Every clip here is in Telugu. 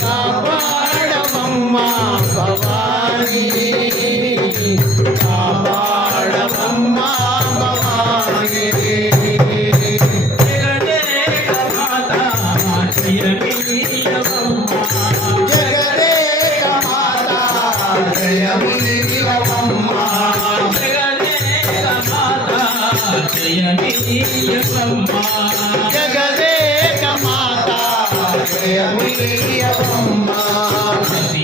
కాపాడవమ్మా భవానీ. కాపాడవమ్మా భవానీ. జగదేక మాతా జయమునివమ్మా జగదేక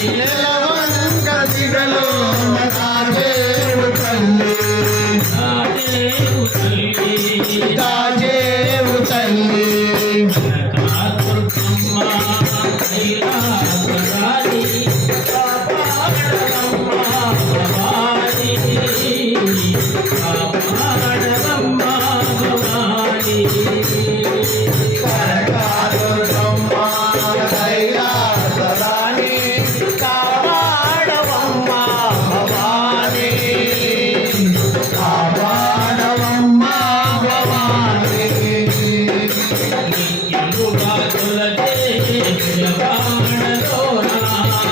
నిలవంక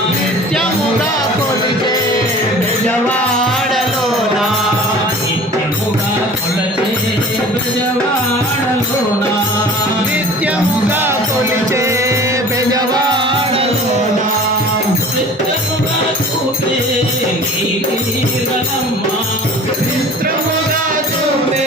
నిత్యముగా కొలిచే నిజవాడలోనా నిత్యముగా కొలిచే బెజవాడలోనా చూపే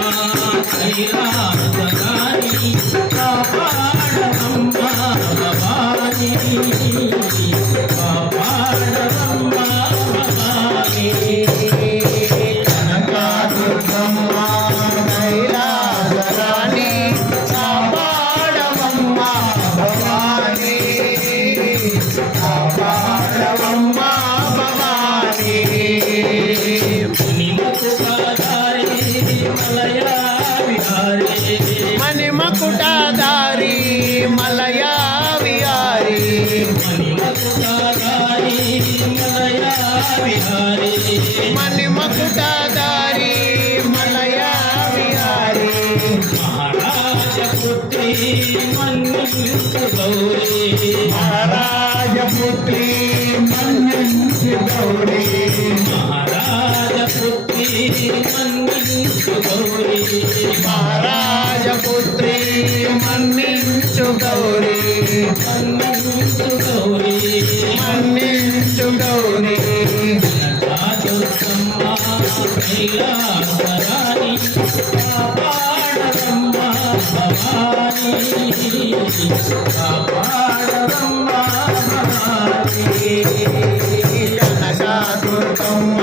మణిమకుటాదారి మలయా విహారీ మహారాజపుత్రి మన్నించి గౌరీ మహారాజపుత్రి మన్నించు గౌరీ మన్నించు దుర్గమ్మ